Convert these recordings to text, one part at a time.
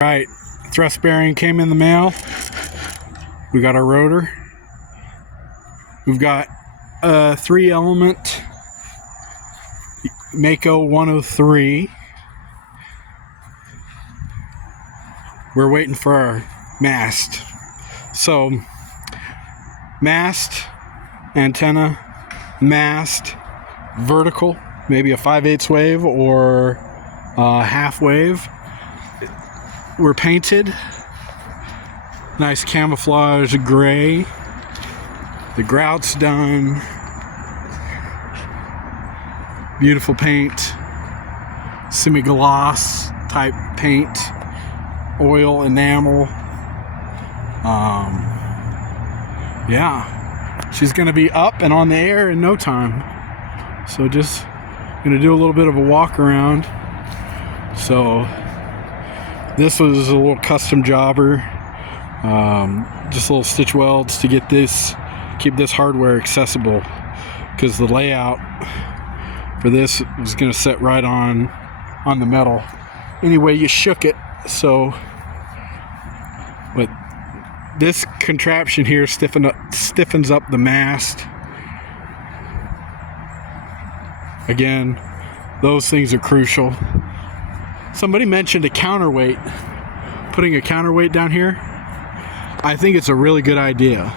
Right, thrust bearing came in the mail. We got our rotor. We've got a 3-element Maco 103. We're waiting for our mast. So, mast, antenna, mast, vertical, maybe a 5/8 wave or a half wave. We're painted. Nice camouflage gray. The grout's done. Beautiful paint. Semi-gloss type paint. Oil enamel. Yeah. She's going to be up and on the air in no time. So just going to do a little bit of a walk around. So this was a little custom jobber. Just little stitch welds to get this, keep this hardware accessible, because the layout for this was going to set right on the metal anyway you shook it. So, but this contraption here stiffens up the mast. Again, those things are crucial. Somebody mentioned a counterweight, putting a counterweight down here. I think it's a really good idea.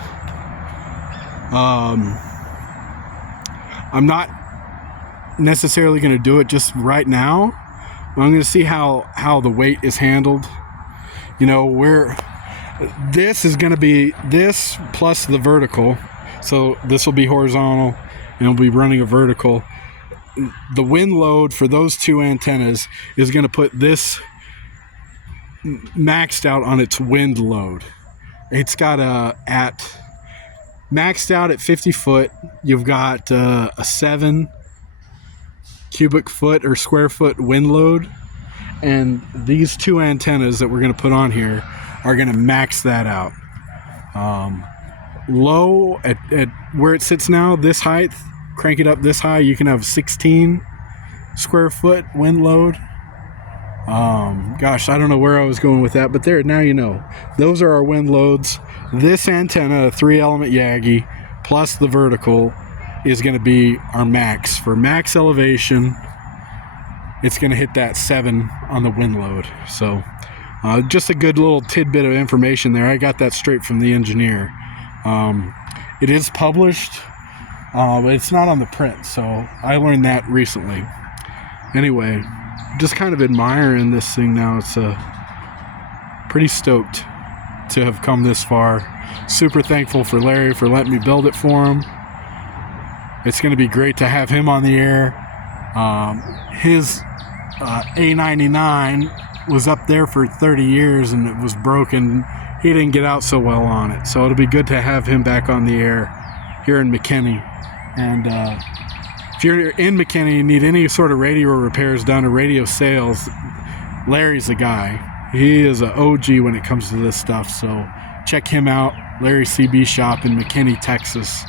I'm not necessarily going to do it just right now. I'm going to see how the weight is handled. You know, this is going to be this plus the vertical. So this will be horizontal and we'll be running a vertical. The wind load for those two antennas is going to put this maxed out on its wind load. It's got maxed out at 50 foot. You've got a 7 cubic foot or square foot wind load, and these two antennas that we're going to put on here are going to max that out. Low at where it sits now, this height, crank it up this high, you can have 16 square foot wind load. Gosh, I don't know where I was going with that, but there, now you know. Those are our wind loads. This antenna, a 3-element Yagi, plus the vertical, is going to be our max. For max elevation, it's going to hit that 7 on the wind load. So, just a good little tidbit of information there. I got that straight from the engineer. It is published, but it's not on the print, so I learned that recently. Anyway, just kind of admiring this thing now. It's pretty stoked to have come this far. Super thankful for Larry for letting me build it for him. It's going to be great to have him on the air. His A99 was up there for 30 years and it was broken. He didn't get out so well on it, so it'll be good to have him back on the air here in McKinney. And if you're in McKinney and need any sort of radio repairs done or radio sales, Larry's the guy. He is an OG when it comes to this stuff, so check him out. Larry CB Shop in McKinney, Texas.